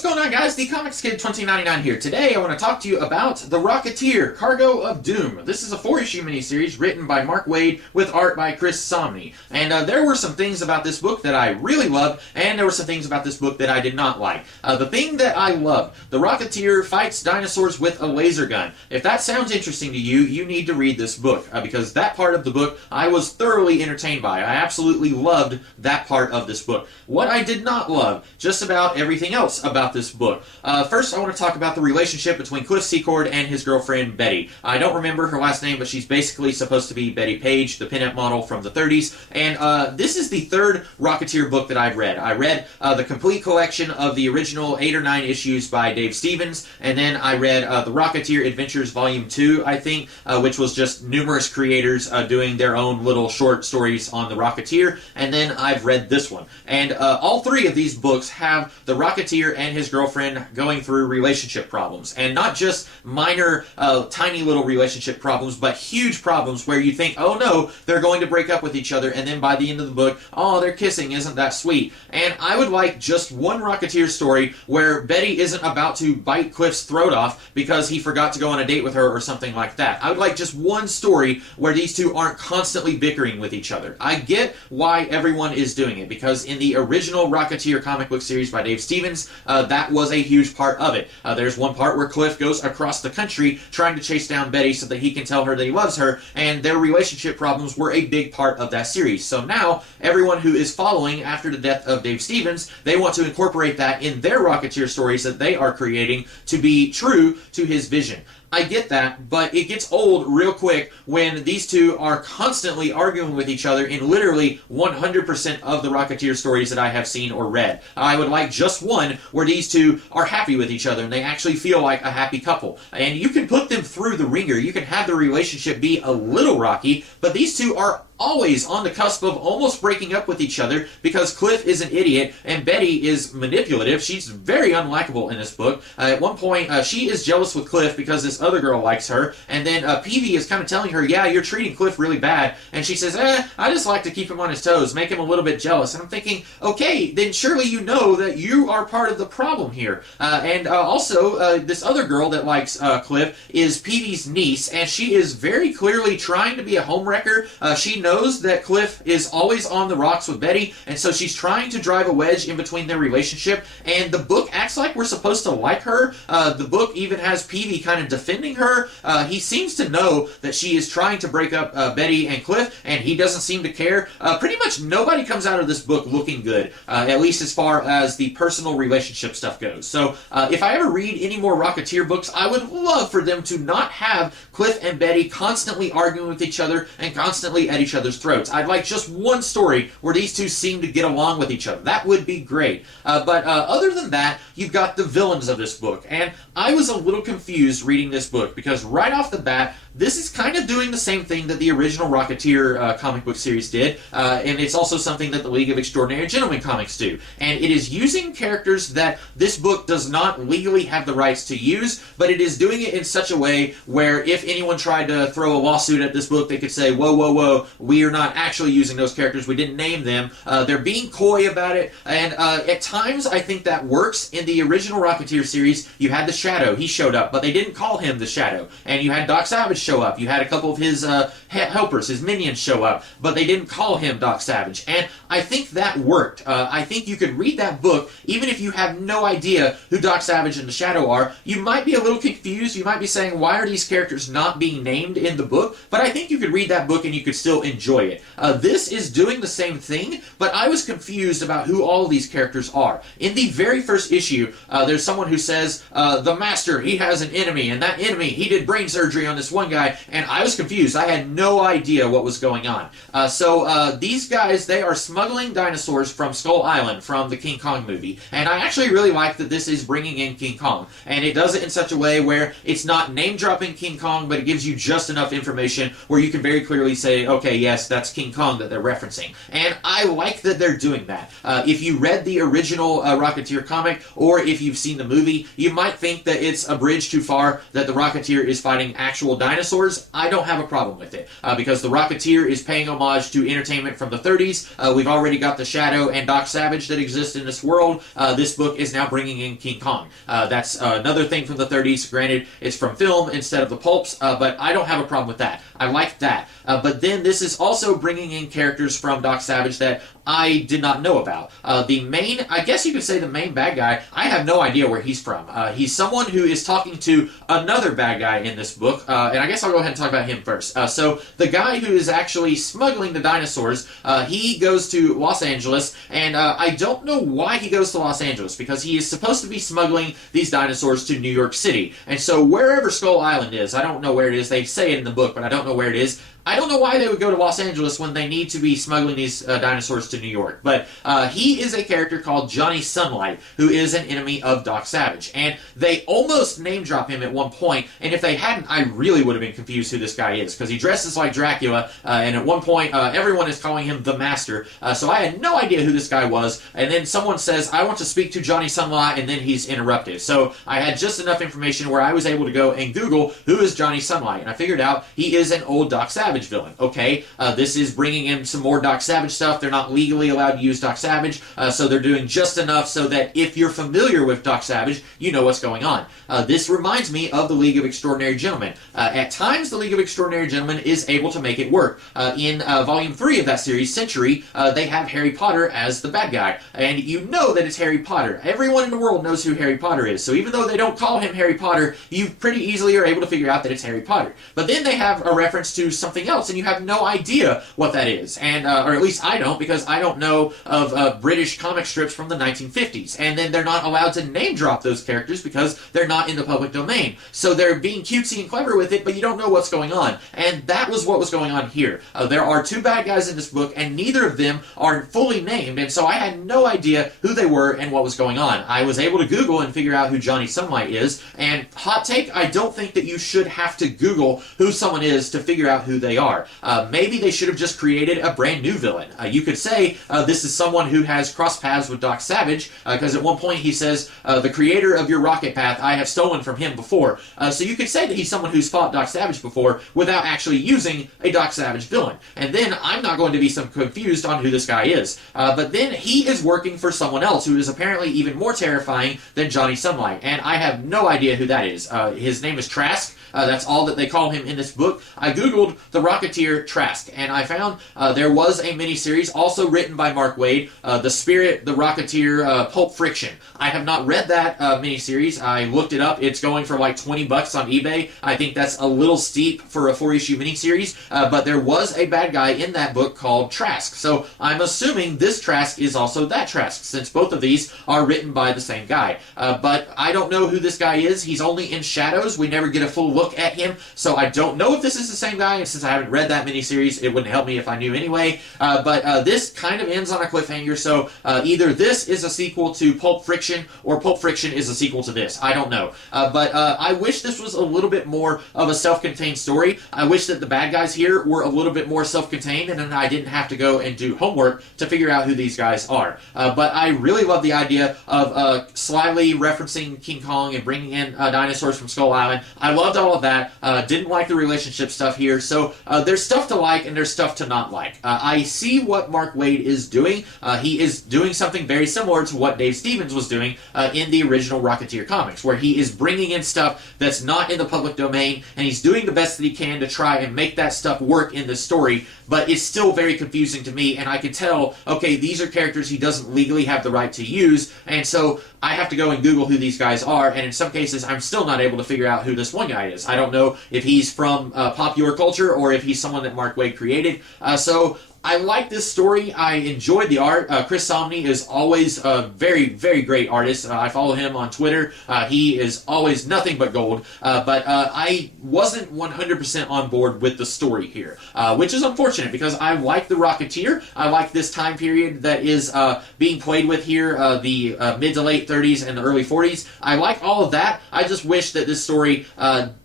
What's going on, guys? The Comics Kid 2099 here. Today I want to talk to you about The Rocketeer, Cargo of Doom. This is a 4-issue miniseries written by Mark Waid with art by Chris Samnee. And there were some things about this book that I really loved, and there were some things about this book that I did not like. The thing that I loved, The Rocketeer fights dinosaurs with a laser gun. If that sounds interesting to you, you need to read this book, because that part of the book I was thoroughly entertained by. I absolutely loved that part of this book. What I did not love, just about everything else about this book. First, I want to talk about the relationship between Cliff Secord and his girlfriend, Betty. I don't remember her last name, but she's basically supposed to be Betty Page, the pinup model from the 30s. And this is the third Rocketeer book that I've read. I read the complete collection of the original 8 or 9 issues by Dave Stevens, and then I read The Rocketeer Adventures Volume 2, I think, which was just numerous creators doing their own little short stories on the Rocketeer, and then I've read this one. And all three of these books have the Rocketeer and his girlfriend going through relationship problems, and not just minor, tiny little relationship problems, but huge problems where you think, oh no, they're going to break up with each other, and then by the end of the book, oh, they're kissing, isn't that sweet? And I would like just one Rocketeer story where Betty isn't about to bite Cliff's throat off because he forgot to go on a date with her or something like that. I would like just one story where these two aren't constantly bickering with each other. I get why everyone is doing it, because in the original Rocketeer comic book series by Dave Stevens, that was a huge part of it. There's one part where Cliff goes across the country trying to chase down Betty so that he can tell her that he loves her, and their relationship problems were a big part of that series. So now, everyone who is following after the death of Dave Stevens, they want to incorporate that in their Rocketeer stories that they are creating to be true to his vision. I get that, but it gets old real quick when these two are constantly arguing with each other in literally 100% of the Rocketeer stories that I have seen or read. I would like just one where these two are happy with each other and they actually feel like a happy couple. And you can put them through the ringer, you can have the relationship be a little rocky, but these two are always on the cusp of almost breaking up with each other because Cliff is an idiot and Betty is manipulative. She's very unlikable in this book. At one point, she is jealous with Cliff because this other girl likes her, and then Peavy is kind of telling her, yeah, you're treating Cliff really bad, and she says, I just like to keep him on his toes, make him a little bit jealous. And I'm thinking, okay, then surely you know that you are part of the problem here. Also, this other girl that likes Cliff is Peavy's niece, and she is very clearly trying to be a homewrecker. She knows that Cliff is always on the rocks with Betty, and so she's trying to drive a wedge in between their relationship, and the book acts like we're supposed to like her. The book even has Peavy kind of defending her. He seems to know that she is trying to break up Betty and Cliff, and he doesn't seem to care. Pretty much nobody comes out of this book looking good, at least as far as the personal relationship stuff goes. So if I ever read any more Rocketeer books, I would love for them to not have Cliff and Betty constantly arguing with each other and constantly at each other's throats. I'd like just one story where these two seem to get along with each other. That would be great. But other than that, you've got the villains of this book, and I was a little confused reading this book because right off the bat, this is kind of doing the same thing that the original Rocketeer comic book series did, and it's also something that the League of Extraordinary Gentlemen comics do. And it is using characters that this book does not legally have the rights to use, but it is doing it in such a way where if anyone tried to throw a lawsuit at this book, they could say, whoa, whoa, whoa, we are not actually using those characters, we didn't name them. They're being coy about it, and at times I think that works. In the original Rocketeer series, you had the Shadow, he showed up, but they didn't call him the Shadow. And you had Doc Savage show up, you had a couple of his helpers, his minions show up, but they didn't call him Doc Savage. And I think that worked. I think you could read that book, even if you have no idea who Doc Savage and the Shadow are. You might be a little confused, you might be saying, why are these characters not being named in the book? But I think you could read that book and you could still enjoy it. This is doing the same thing, but I was confused about who all of these characters are. In the very first issue, there's someone who says, the Master, he has an enemy, and that enemy, he did brain surgery on this one guy, and I was confused. I had no idea what was going on. So these guys, they are smuggling dinosaurs from Skull Island from the King Kong movie, and I actually really like that this is bringing in King Kong, and it does it in such a way where it's not name-dropping King Kong, but it gives you just enough information where you can very clearly say, okay, yes, that's King Kong that they're referencing. And I like that they're doing that. If you read the original Rocketeer comic, or if you've seen the movie, you might think that it's a bridge too far, that the Rocketeer is fighting actual dinosaurs. I don't have a problem with it, because the Rocketeer is paying homage to entertainment from the 30s. We've already got the Shadow and Doc Savage that exist in this world. This book is now bringing in King Kong. That's another thing from the 30s. Granted, it's from film instead of the pulps, but I don't have a problem with that. I like that. But then this is also bringing in characters from Doc Savage that I did not know about. The main, I guess you could say the main bad guy, I have no idea where he's from. He's someone who is talking to another bad guy in this book, and I guess I'll go ahead and talk about him first. So the guy who is actually smuggling the dinosaurs, he goes to Los Angeles, and I don't know why he goes to Los Angeles, because he is supposed to be smuggling these dinosaurs to New York City. And so wherever Skull Island is, I don't know where it is, they say it in the book, but I don't know where it is. I don't know why they would go to Los Angeles when they need to be smuggling these dinosaurs to New York. But he is a character called Johnny Sunlight, who is an enemy of Doc Savage. And they almost name drop him at one point, and if they hadn't, I really would have been confused who this guy is, because he dresses like Dracula, and at one point, everyone is calling him the Master. So I had no idea who this guy was, and then someone says, I want to speak to Johnny Sunlight, and then he's interrupted. So I had just enough information where I was able to go and Google, who is Johnny Sunlight? And I figured out he is an old Doc Savage villain. Okay, this is bringing in some more Doc Savage stuff. They're not legally allowed to use Doc Savage, so they're doing just enough so that if you're familiar with Doc Savage, you know what's going on. This reminds me of the League of Extraordinary Gentlemen. At times, the League of Extraordinary Gentlemen is able to make it work. In Volume 3 of that series, Century, they have Harry Potter as the bad guy, and you know that it's Harry Potter. Everyone in the world knows who Harry Potter is, so even though they don't call him Harry Potter, you pretty easily are able to figure out that it's Harry Potter. But then they have a reference to something else, and you have no idea what that is, and or at least I don't, because I don't know of British comic strips from the 1950s, and then they're not allowed to name drop those characters because they're not in the public domain. So they're being cutesy and clever with it, but you don't know what's going on, and that was what was going on here. There are two bad guys in this book, and neither of them are fully named, and so I had no idea who they were and what was going on. I was able to Google and figure out who Johnny Sunlight is, and hot take, I don't think that you should have to Google who someone is to figure out who they are. Maybe they should have just created a brand new villain. You could say this is someone who has crossed paths with Doc Savage, because at one point he says, the creator of your rocket path, I have stolen from him before. So you could say that he's someone who's fought Doc Savage before without actually using a Doc Savage villain. And then I'm not going to be so confused on who this guy is. But then he is working for someone else who is apparently even more terrifying than Johnny Sunlight. And I have no idea who that is. His name is Trask. That's all that they call him in this book. I googled the Rocketeer Trask, and I found there was a miniseries also written by Mark Waid, The Spirit, the Rocketeer, Pulp Friction. I have not read that miniseries. I looked it up. It's going for like $20 on eBay. I think that's a little steep for a 4-issue miniseries, but there was a bad guy in that book called Trask. So I'm assuming this Trask is also that Trask, since both of these are written by the same guy. But I don't know who this guy is. He's only in shadows. We never get a full look at him, so I don't know if this is the same guy, and since I haven't read that miniseries, it wouldn't help me if I knew anyway. But this kind of ends on a cliffhanger, so either this is a sequel to Pulp Friction, or Pulp Friction is a sequel to this. I don't know. But I wish this was a little bit more of a self-contained story. I wish that the bad guys here were a little bit more self-contained, and then I didn't have to go and do homework to figure out who these guys are. But I really love the idea of slyly referencing King Kong and bringing in dinosaurs from Skull Island. I loved all of that. Didn't like the relationship stuff here. So there's stuff to like and there's stuff to not like. I see what Mark Waid is doing. He is doing something very similar to what Dave Stevens was doing in the original Rocketeer comics, where he is bringing in stuff that's not in the public domain, and he's doing the best that he can to try and make that stuff work in the story, but it's still very confusing to me, and I can tell, okay, these are characters he doesn't legally have the right to use, and so I have to go and Google who these guys are, and in some cases, I'm still not able to figure out who this one guy is. I don't know if he's from popular culture or if he's someone that Mark Waid created, so I like this story. I enjoyed the art. Chris Somney is always a very, very great artist. I follow him on Twitter. He is always nothing but gold. But I wasn't 100% on board with the story here, which is unfortunate because I like the Rocketeer. I like this time period that is being played with here, the mid to late 30s and the early 40s. I like all of that. I just wish that this story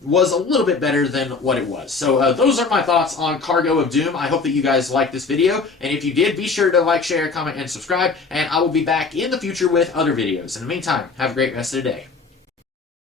was a little bit better than what it was. So those are my thoughts on Cargo of Doom. I hope that you guys liked this video, and if you did, be sure to like, share, comment, and subscribe, and I will be back in the future with other videos. In the meantime, have a great rest of the day.